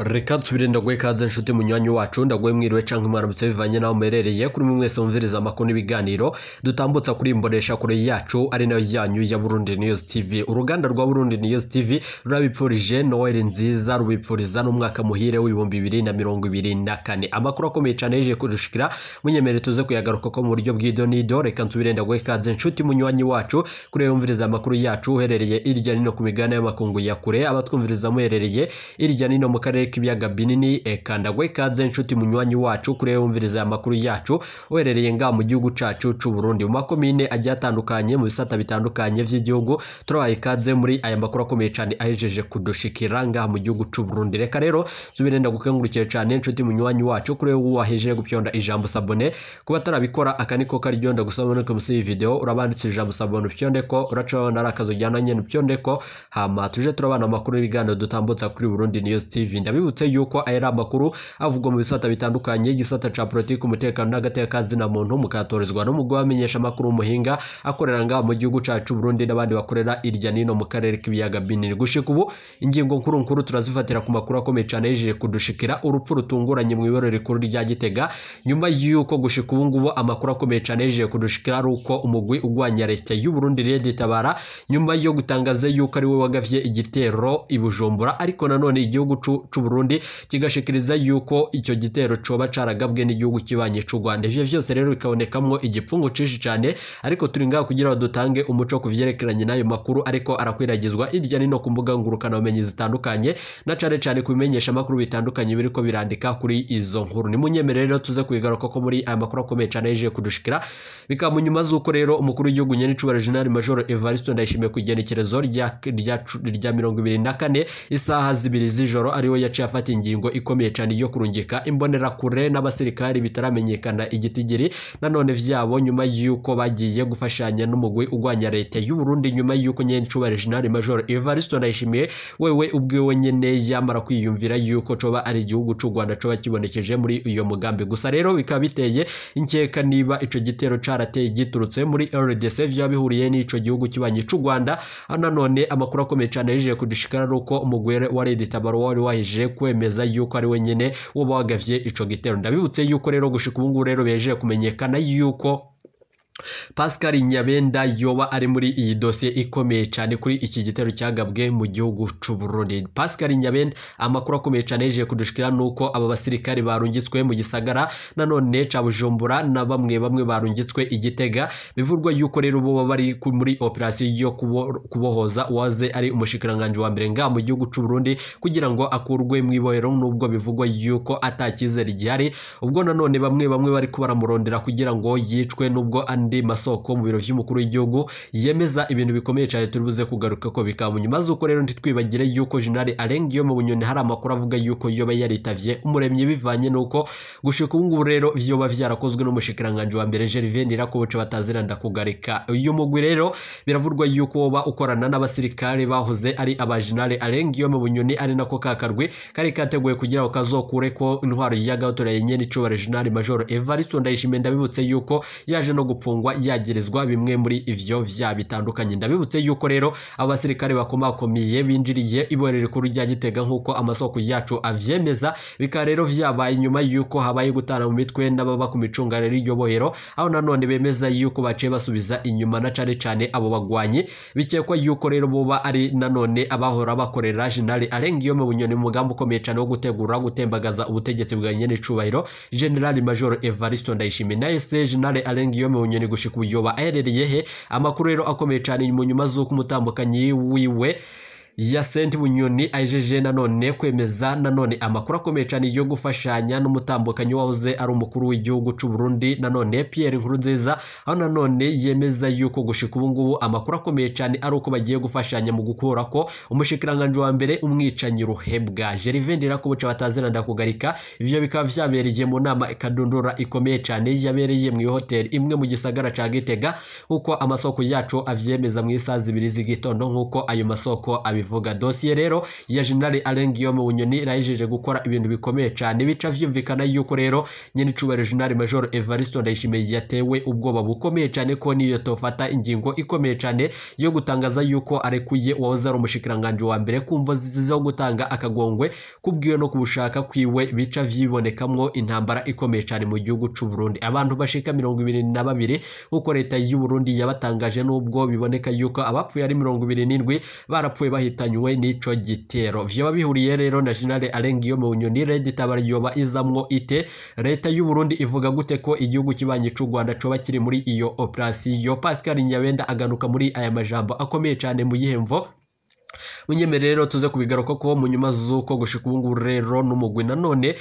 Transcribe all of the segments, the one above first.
Reka nsubire ndagwe kaze nshuti munywanyi wacu ndagwe mwiriwe canke mwaramutse bivanye naho merereye kuri mwese mumviriza amakuru n'ibiganiro dutambutsa kuri imbonesha kure yacu ari nayo yanyu ya Burundi News TV. Uruganda rwa Burundi News TV rurabipfurije Noel nziza, rubipfuriza n'umwaka muhire w'ibihumbi 2024. Amakuru akomeye cyane yeje kudushikira munyemere tuze kuyagaruka ko mu buryo bw'idonido. Reka nsubire ndagwe kaze nshuti munywanyi wacu kuri yumviriza amakuru yacu uherereye irya nino ku migana y'amakungu ya kure, abatwumviriza muherereye irya nino mu karere k'ibiyaga binini. Eka ndagwe kaze nshuti munywanyi wacu kuri yumviriza amakuru yacu uherereye nga mu gihugu cacu c'u Burundi mu makomine agiye atandukanye mu bisata bitandukanye vy'igihugu. Turahaye kaze muri aya makuru akomeye cyane ahejeje kudushikira nga mu gihugu c'u Burundi. Reka rero subire ndagukengurukire cyane nshuti munywanyi wacu kuri wahejeje gupyonda ijambo sabone, kuba tarabikora akaniko karyo ndagusaba no kumusi iyi video urabanditse ijambo sabone upyonde ko uracabona arakazo jyana nyene upyonde ko hama tuje turabana amakuru y'ibigano dutambutsa kuri Burundi News TV. Ndabibutse yuko ayera amakuru avugwa mu bisata bitandukanye, igisata ca politiki, umutekano n'agateka na muntu mukatorezwa no mugwa amenyesha amakuru umuhinga akorera nga mu gihugu cacu Burundi n'abandi bakorera irya nino mu karere k'ibiyaga binini. Gushika ubu ingingo nkuru turazifatira ku makuru akomeye cyane yeje kudushikira urupfu rutunguranye mu ibero rikuru rya Gitega, nyuma yuko gushika ubu ngubo amakuru akomeye cyane yeje kudushikira ruko umugwi ugwanya leta y'u Burundi Red-Tabara nyuma yo gutangaza yuko ari we wagavye igitero i Bujumbura, ariko nanone igihugu c'u Burundi kigashikiriza yuko icyo gitero coba caragabwe n'igihugu kibanye c'u Rwanda. Ivyo vyose rero bikabonekamwo igipfungu cishi cyane, ariko turi ngaho kugira dutange umuco kuvyerekeranye nayo makuru ariko arakwiragizwa irya nino ku mbuga ngurukana umenyi zitandukanye na cyane kubimenyesha amakuru bitandukanye biriko birandika kuri izo nkuru. Ni munyemere rero tuze kwigaruka ko muri aya makuru akomeye cyane yeje kudushikira bikamunyuma zuko rero umukuru w'igihugu nyene c'ubara General Major Evariste Ndayishimiye kugenekerezo rya 24 isaha zibiri z'ijoro ariwe yaciye afata ingingo ikomeye cyane yo kurungika imbonera kure n'abasirikari bitaramenyekana igitigiri nanone vyabo nyuma yuko bagiye gufashanya n'umugwi ugwanya leta y'u Burundi, nyuma yuko nyene c'ubara General Major Evariste Ndayishimiye wewe ubwiwe nyene yamara kwiyumvira yuko coba ari igihugu c'u Rwanda coba kibonekeje muri iyo mugambi. Gusa rero bikaba biteye inkeka niba ico gitero carateye giturutse muri RDC vyabihuriye n'ico gihugu kibanye c'u Rwanda. Nanone amakuru akomeye cyane yeje kudushikara ruko umugwere wa Red-Tabara wari waheje kwemeza yuko ari wenyene wo bagavye ico gitero. Ndabibutse yuko rero gushika ubu rero beje kumenyekana yuko Pascal Nyabenda yoba ari muri iyi dossier ikomeye cyane kuri iki gitero cyagabwe mu gihugu c'u Burundi. Pascal Nyabenda amakuru akomeye cyane yeje kudushikira nuko aba basirikari barungitswe mu gisagara nanone ca Bujumbura na bamwe barungitswe igitega. Bivurwa yuko rero bo bari muri operation yo kubohoza waze ari umushikiranganje wa mbere nga mu gihugu c'u Burundi kugira ngo akurwe mu ibohero, nubwo bivugwa yuko atakizera igihari. Ubwo nanone bamwe bari kubaramurondera kugira ngo yicwe, nubwo andi masoko mu biro vy'umukuru w'igihugu yemeza ibintu bikomeye cyane turibuze kugaruka ko bikamunyuma zuko rero ntitwibagire yuko General Arigiriye mu Bunyoni hari amakuru avuga yuko yoba yaritavye umuremyi bivanye nuko gushika ubu ngubu rero vyoba vyarakozwe n'umushikiranganje wa mbere Ndirakobuca bataziranda kugarika uyu mugwi. Rero biravurwa yuko woba ukorana n'abasirikare bahoze ari aba General Arigiriye mu Bunyoni, ari nako kakarwe kari kateguye kugira ngo kazokure ko intwaro y'agatoreye nyene c'ubara General Major Evariste Ndayishimiye. Ndabibutse yuko yaje no gupfungwa yagirizwa bimwe muri ivyo vya bitandukanye. Ndabibutse yuko rero abasirikare bakomakomiye binjiriye iborere rikuru rya Gitega nkuko amasoko yacu avyemeza. Bika rero vyabaye nyuma yuko habaye gutana mu mitwe n'ababa ku micungararo y'iryo bohero, aho nanone bemeza yuko baciye basubiza inyuma na cyane abo bagwanyi bikekwa yuko rero boba ari nanone abahora bakorera General Arigiriye mu Bunyoni mu mugambo ukomeye cyane wo gutegura gutembagaza ubutegetsi bwa nyene cubahiro General Major Evariste Ndayishimiye. Naye General Arigiriye mu Bunyoni gushika uyoba aherereye he? Amakuru rero akomeye cyane mu nyuma zuko umutambukanyi wiwe ya Senti Bunyoni ajeje nanone kwemeza nanone amakuru akomeye cyane yo gufashanya n'umutambukanyi wahoze ari umukuru w'igihugu c'u Burundi nanone Pierre Nkurunziza, aho nanone yemeza yuko gushika ubu ngubu amakuru akomeye cyane ari uko bagiye gufashanya mu gukura ko umushikiranganje wa mbere umwicanyi ruhebwa Ndirakobuca bataziranda kugarika. Ivyo bikaba vyabereye mu nama ikadundura ikomeye cyane yabereye mu hotel imwe mu gisagara ca Gitega, uko amasoko yacu avyemeza mu isaha zibiri z'igitondo nkuko ayo masoko abivuga. bivuga. Dosiye rero ya General Arigiriye Bunyoni irajeje gukora ibintu bikomeye cyane bica vyumvikana yuko rero nyene icubahiro General Major Evariste Ndayishimiye yatewe ubwoba bukomeye cyane ko niyo tofata ingingo ikomeye cyane yo gutangaza yuko arekuye wahoze ari umushikiranganje wa mbere kumva zo gutanga akagongwe kubwiwe no kubushaka kwiwe bica vyibonekamwo intambara ikomeye cyane mu gihugu c'u Burundi. Abantu bashika 22 uko leta y'u Burundi yabatangaje nubwo biboneka yuko abapfuye ari 27 barapfuye bahitanywe n'ico gitero. Vyo bihuriye rero na General Arigiriye Bunyoni Red-Tabara yoba izamwo ite leta y'u Burundi ivuga gute ko igihugu kibanye c'u Rwanda coba kiri muri iyo operation. Pascal Nyabenda aganuka muri aya majambo akomeye cyane mu yihemvo. Munyemerero tuze kubigaruka ko mu nyuma zuko gushika ubu rero n'umugwi nanone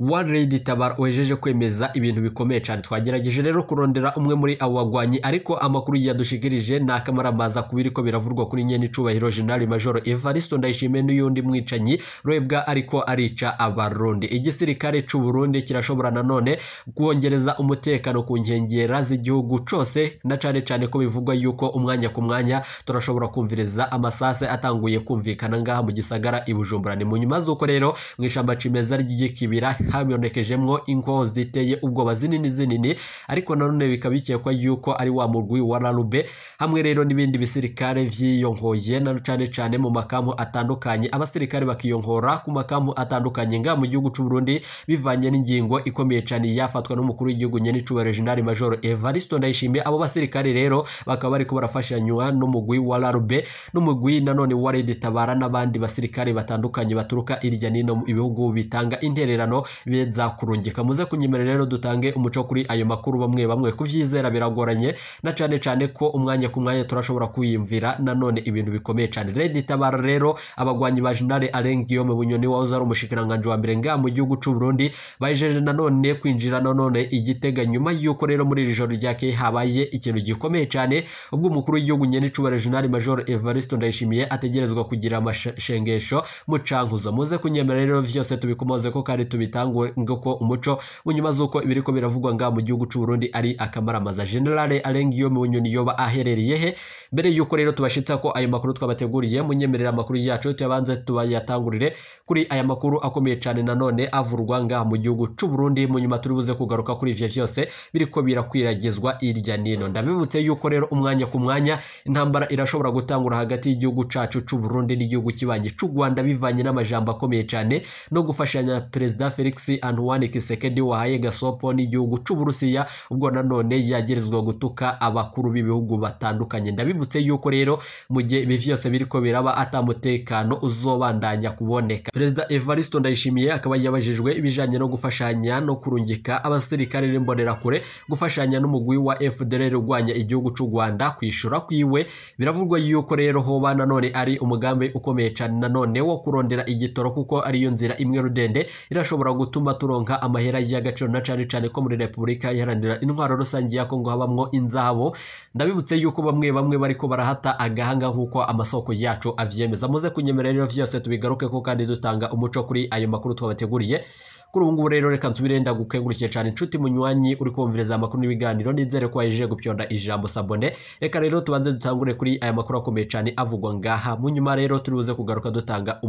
wa Red-Tabara wejeje kwemeza ibintu bikomeye cyane. Twagerageje rero kurondera umwe muri abo bagwanyi ariko amakuru yadushikirije nakamaramaza kubiriko biravurwa kuri nyene icubahiro General Major Evariste Ndayishimiye n'uyundi mwicanyi Rwebwa ariko arica abarundi. Igisirikare c'u Burundi kirashobora nanone kuongereza umutekano ku nkengera z'igihugu cose na cyane ko bivugwa yuko umwanya ku mwanya turashobora kumvireza amasase atanguye kumvikana ngaha mu gisagara ibujumbura. Ni mu nyuma zuko rero mwishamba cimeza ry'ikibira habonekejemwo inko ziteye ubwoba zinini ariko nanone bikabikekwa yuko ari wa murwi wa Rarube hamwe rero n'ibindi bisirikare vyiyonkoye na cyane mu makampu atandukanye. Abasirikare bakiyonkora ku makampu atandukanye nga mu gihugu c'u Burundi bivanye n'ingingo ikomeye cyane yafatwa n'umukuru w'igihugu nyene icubahiro General Major Evariste Ndayishimiye. Abo basirikare rero bakaba bariko barafashanywa n'umugwi wa Rarube n'umugwi nanone wa Red-Tabara n'abandi basirikare batandukanye baturuka irya nino ibihugu bitanga intererano beza kurungika. Muze kunyemerera rero dutange umuco kuri ayo makuru bamwe kuvyizera biragoranye na cyane ko umwanya ku mwanya turashobora kuyimvira nanone ibintu bikomeye cyane. Red-Tabara rero abagwanyi ba General Arigiriye Bunyoni wahoze ari umushikiranganje wa mbere nga mu gihugu c'u Burundi bajeje nanone kwinjira nanone Igitega nyuma yuko rero muri iri joro ryake habaye ikintu gikomeye cyane ubwo umukuru w'igihugu nyene icubahiro General Major Evariste Ndayishimiye ategerezwa kugira amashengesho mu cankuzo. Muze kunyemerera rero vyose tubikomoze ko kandi tubitangwe ngoko umuco munyuma zuko ibiriko biravugwa nga mu gihugu c'u Burundi ari akamaramaza. General Arigiriye Bunyoni yoba aherereye he mbere yuko rero tubashitsa ko ayo makuru twabateguriye. Munyemerera amakuru yacu tuyabanze tubayatangurire kuri aya makuru akomeye cyane nanone avurwa nga mu gihugu c'u Burundi. Munyuma turibuze kugaruka kuri ivyo vyose biriko birakwiragizwa irya nino. Ndabibutse yuko rero umwanya ku mwanya intambara irashobora gutangura hagati y'igihugu cacu c'u Burundi n'igihugu kibanye c'u Rwanda bivanye n'amajambo akomeye cyane no gufashanya President Felix Antoine Kisekedi wahaye gasopo n'igihugu c'u Burusiya ubwo nanone yagerezwa gutuka abakuru b'ibihugu batandukanye. Ndabibutse yuko rero mu gihe ibi vyose biriko biraba atamutekano uzobandanya kuboneka. President Evariste Ndayishimiye akaba yabajijwe ibijanye no gufashanya no kurungika abasirikare n'imbonera kure gufashanya n'umugwi wa FDLR urwanya igihugu c'u Rwanda kwishura kwiwe. Biravugwa yuko rero hoba nanone ari umugambi ukomeye cyane nanone wo kurondera igitoro kuko ari yo nzira imwe rudende irashobora gutuma turonka amahera y'agaciro na cyane ko muri Republika Iharanira Intwaro Rusange ya Kongo habamwo inzabo. Ndabibutse yuko bamwe bariko barahata agahanga nkuko amasoko yacu avyemeza. Muze kunyemerera rero vyose tubigaruke ko kandi dutanga umuco kuri ayo makuru twabateguriye. Kuri ubu ngubu rero reka nsubire ndagukengurukije cyane inshuti munywanyi uri kumvireza amakuru n'ibiganiro nizere ko wajeje gupyonda ijambo sabone. Reka rero tubanze dutangure kuri aya makuru akomeye cyane avugwa ngaha. Munyuma rero turibuze kugaruka dutanga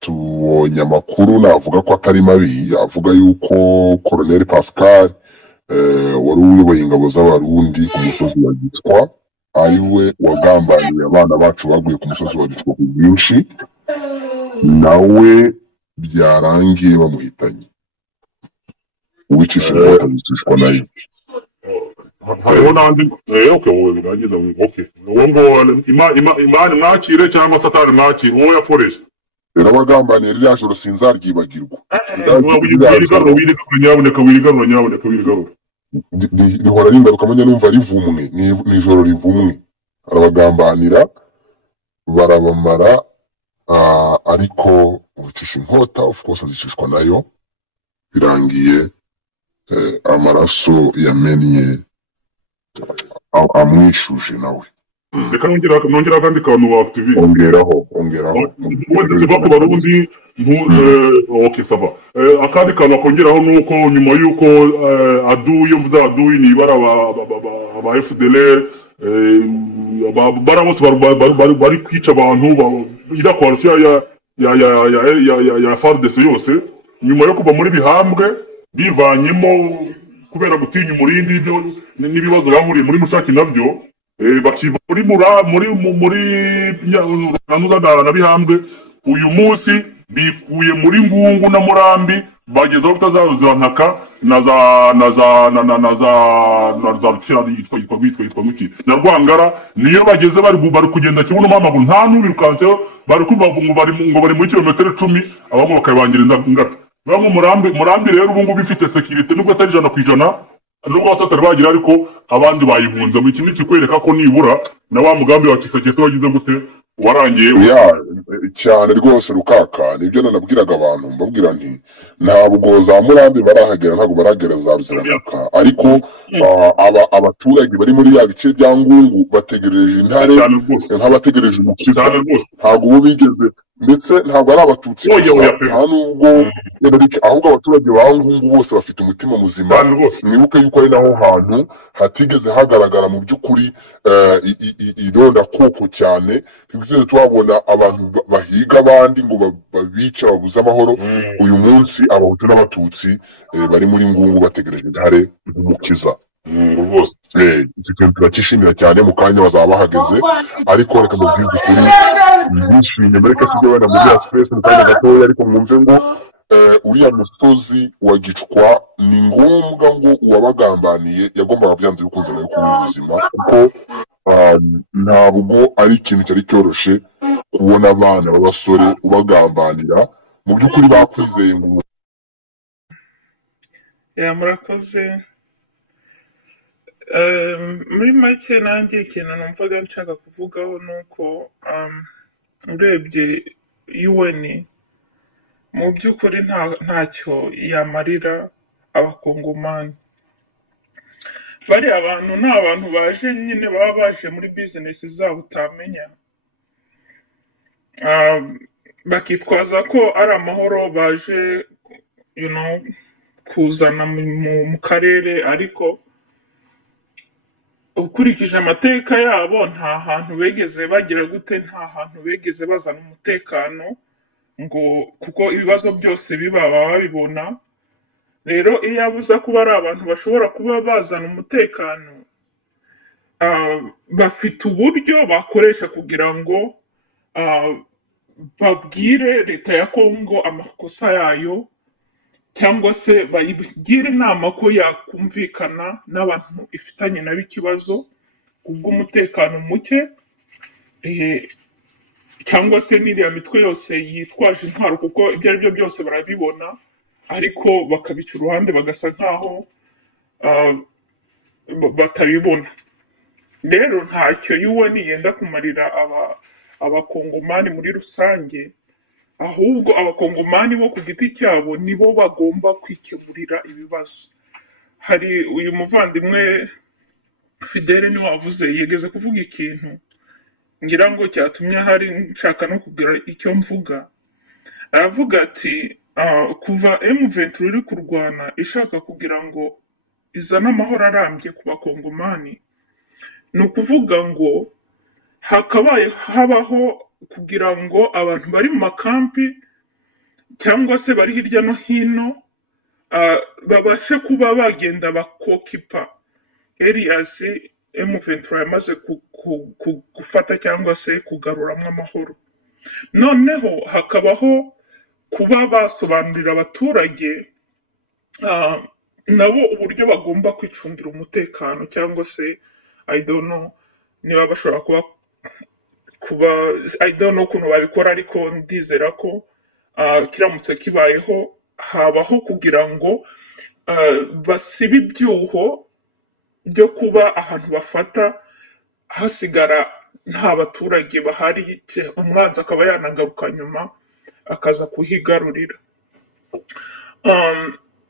tubonye amakuru navuga ko atari mabi avuga yuko Colonel Pascal wari uyoboye ingabo z'abarundi ku musozi wa Gitwa ariwe wagambaniye abana bacu baguye ku musozi wa Gitwa ku bwinshi nawe byarangiye bamuhitanye uwicisha inkota zicishwa nayo. hariho n'andi okay wowe birangiza okay uwo ngo imana mwakire cyangwa satani mwakire uwo yakoresha yarabagambaniye ririya joro sinzaryibagirwa. Wirigaro rihora ringaruka menya numva rivumwe ni ijoro rivumwe arabagambanira barabamara ariko ubicisha inkota of course azicishwa nayo birangiye amaraso yamennye amwishuje nawe. Reka nongera kandi kantu wa activist ongeraho wese bako barundi okay sava akandi kantu akongeraho nuko nyuma yuko aduye mvuza aduye ni bara aba FDLR bara bose bari kwica abantu ira coalition ya FARDC yose nyuma yo kuva muri bihambwe bivanyemo kubera gutinya umurindi n'ibibazo bahuriye muri mushaki nabyo bakiva muri na bihambwe uyu munsi bikuye muri ngungu na murambi bageza kutazazantaka na rwangara niyo bageze bari kugenda kibuno amaguru nta n'ubirukanseho bari kuva ngo bari muri kilometero 10 abamo bakabangira ingata bamwe murambi rero ubu ngubu bifite security nubwo atari 100% nubwo basatari bagira ariko abandi bayihunze mu kintu kikwereka ko nibura na wa mugambi wa Kisekete wagize gute warangiye cyane rwose rukaka nibyo nanabwiraga abantu mbabwira nti ntabwo za murambi barahagera ntabwo baragera za biziramuka ariko abaturage bari muri ya bice bya ngungu bategereje intare nk'abategereje umukiza ntabwo bo bigeze ndetse ntabwo ari abatutsi nta nubwo ahubwo abaturage ba ngungu bose bafite umutima muzima mwibuke yuko ari naho hantu hatigeze hagaragara mu by'ukuri ironda koko cyane ntibigeze twabona abantu bahiga abandi ngo babica babuze amahoro uyu munsi abahutu n'abatutsi bari muri ngungu bategereje intare umukiza turakishimira cyane mu kanya bazaba bahageze ariko reka mubwize ukuri nishimye mureke tujye wenda muri ya space mu kanya gatoya ariko mwumve ngo uriya musozi wa Gicwa ni ngombwa ngo uwabagambaniye yagombaga byanze bikunze nayo kuba ubuzima kuko ntabwo ari ikintu cyari cyoroshe kubona abana b'abasore ubagambanira mu by'ukuri bakwizeye ngo murakoze muri make nanjye ikintu numvaga nshaka kuvugaho ni uko urebye UN mu by'ukuri ntacyo yamarira abakongomani bari abantu ni abantu baje nyine baba baje muri bizinesi zabo utamenya bakitwaza ko ari amahoro baje kuzana mu karere ariko ukurikije amateka yabo nta hantu begeze bagira gute nta hantu begeze bazana umutekano ngo kuko ibibazo byose baba babibona rero iyo abuza kuba ari abantu bashobora kuba bazana umutekano bafite uburyo bakoresha kugira ngo babwire leta ya Kongo amakosa yayo cyangwa se bayigire inama ko yakumvikana n'abantu ifitanye nabo ikibazo kubw'umutekano muke cyangwa se n'iriya mitwe yose yitwaje intwaro kuko ibyo ari byo byose barabibona ariko bakabica uruhande bagasa nkaho batabibona rero ntacyo UN yenda kumarira abakongomani muri rusange ahubwo abakongomani bo ku giti cyabo nibo bagomba kwikemurira ibibazo hari uyu muvandimwe Fidele ni wavuze yegeze kuvuga ikintu ngira ngo cyatumye hari nshaka no kugira icyo mvuga aravuga ati kuva M23 iri kurwana ishaka kugira ngo izana amahoro arambye ku bakongomani ni ukuvuga ngo habaho kugira ngo abantu bari mu makampi cyangwa se bari hirya no hino babashe kuba bagenda bakokipa areas M23 yamaze gufata cyangwa se kugaruramo amahoro noneho hakabaho kuba basobanurira abaturage nabo uburyo bagomba kwicungira umutekano cyangwa se I don't know niba bashobora kuba I don't know ukuntu babikora ariko ndizera ko kiramutse kibayeho habaho kugira ngo basibe ibyuho byo kuba ahantu bafata hasigara nta baturage bahari umwanzi akaba yanagaruka nyuma akaza kuhigarurira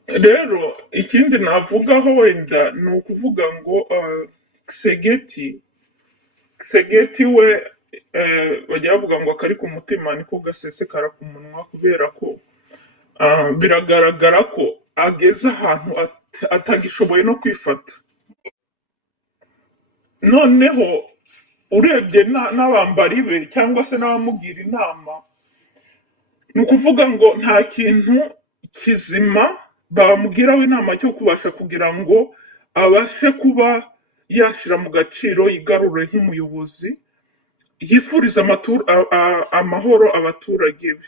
rero ikindi navugaho wenda ni ukuvuga ngo Kisegeti we bajya bavuga ngo akari ku mutima niko gasesekara ku munwa kubera ko biragaragara ko ageze ahantu atagishoboye no kwifata noneho urebye n'abambari be cyangwa se n'abamugira inama ni ukuvuga ngo nta kintu kizima bamugiraho inama cyo kubasha kugira ngo abashe kuba yashyira mu gaciro yigarure nk'umuyobozi yifuriza amahoro abaturage be.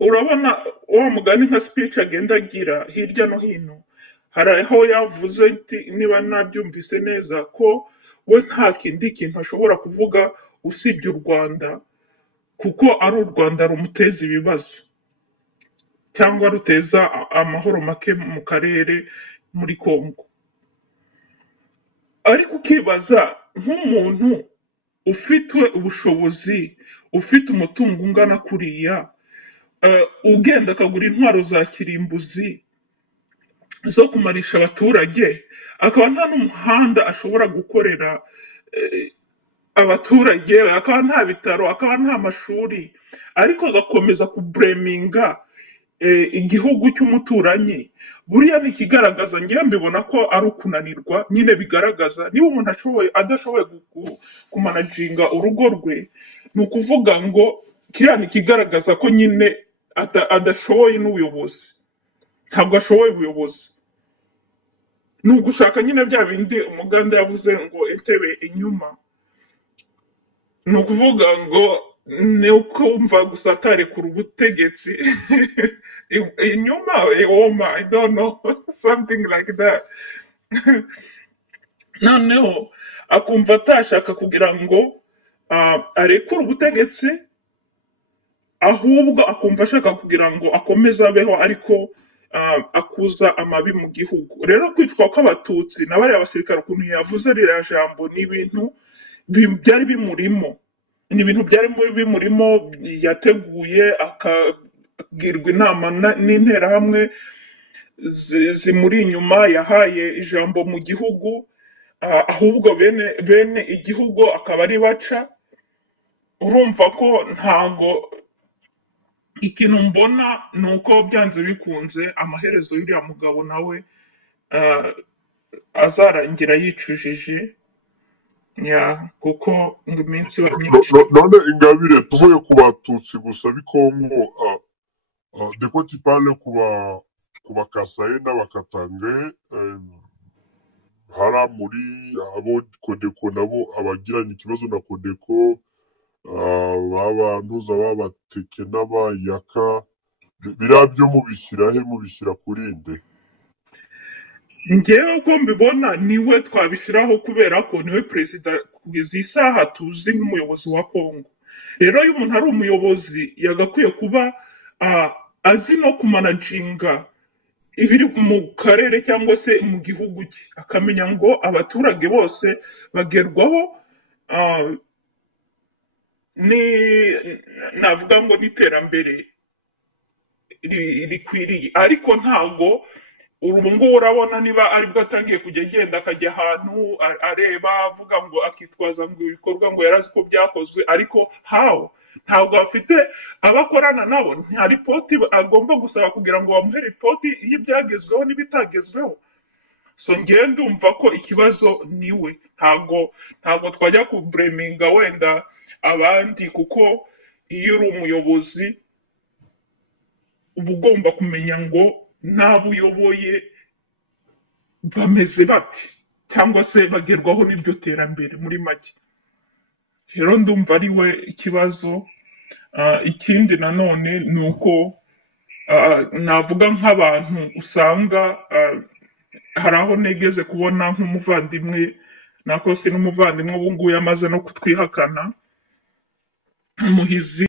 Urabona wa mugani nka speech agenda agira hirya no hino, hari aho yavuze niba nabyumvise neza ko we nta kindi kintu ashobora kuvuga usibye u Rwanda, kuko ari u Rwanda rumuteza ibibazo cyangwa ruteza amahoro make mu karere muri Kongo. Ariko ukibaza nk'umuntu ufite ubushobozi, ufite umutungo ungana kuriya, ugenda akagura intwaro za kirimbuzi zo kumarisha abaturage, akaba nta n'umuhanda ashobora gukorera abaturage, akaba nta bitaro, akaba nta mashuri, ariko agakomeza kubreminga igihugu cy'umuturanyi. Buriya ni ikigaragaza, ngewe mbibona ko ari ukunanirwa nyine, bigaragaza niba umuntu adashoboye kumanaginga urugo rwe, ni ukuvuga ngo kiriya ni ikigaragaza ko nyine adashoboye n'ubuyobozi, ntabwo ashoboye ubuyobozi. Ni ugushaka nyine bya bindi umuganda yavuze ngo entebe inyuma, ni ukuvuga ngo ni ukumva gusa atarekura ubutegetsi inyuma iwoma, I don't know, something like that. Noneho akumva atashaka kugira ngo arekure ubutegetsi, ahubwo akumva ashaka kugira ngo akomeze abeho ariko akuza amabi mu gihugu. Rero kwicwa kw'abatutsi na bariya basirikare ukuntu yavuze ririya jambo ni ibintu byari bimurimo, ni ibintu byari bimurimo, yateguye akagirwa inama n'interahamwe zimuri inyuma, yahaye ijambo mu gihugu, ahubwo bene igihugu akaba ari baca. Urumva ko ntago ikintu mbona ni uko byanze bikunze amaherezo y'uriya mugabo nawe azarangira yicujije, kuko ngo iminsi none Ingabire, tuvuye ku batutsi gusa bikongo, de quoi tu parles ku bakasaye n'abakatange, hara muri abo Kodeko nabo abagiranye ikibazo na Kodeko, babantuza babateke n'abayaka, biriya byo mubishyira kuri nde? ngewe uko mbibona niwe twabishyiraho, kubera ko niwe perezida kugeza iyi saha tuzi nk'umuyobozi wa Kongo. Rero iyo umuntu ari umuyobozi yagakwiye kuba azi no kumanaginga ibiri mu karere cyangwa se mu gihugu cye, akamenya ngo abaturage bose bagerwaho navuga ngo n'iterambere rikwiriye. Ariko ntabwo ubu ngubu urabona niba aribwo atangiye kujya agenda akajya ahantu areba avuga ngo akitwaza ngo ibikorwa ngo yarazi ko byakozwe, ariko ntabwo afite abakorana nabo, nta ripoti agomba gusaba kugira ngo bamuhe ripoti y'ibyagezweho n'ibitagezweho. So ngewe ndumva ko ikibazo niwe, ntabwo twajya kubreminga wenda abandi, kuko iyo uri umuyobozi uba ugomba kumenya ngo n'abo uyoboye bameze bate cyangwa se bagerwaho n'iryo terambere muri make. Rero ndumva ari we ikibazo. Ikindi nanone ni uko navuga nk'abantu usanga hari aho negeze kubona nk'umuvandimwe, nako si n'umuvandimwe, ubu ngubu yamaze no kutwihakana, Muhizi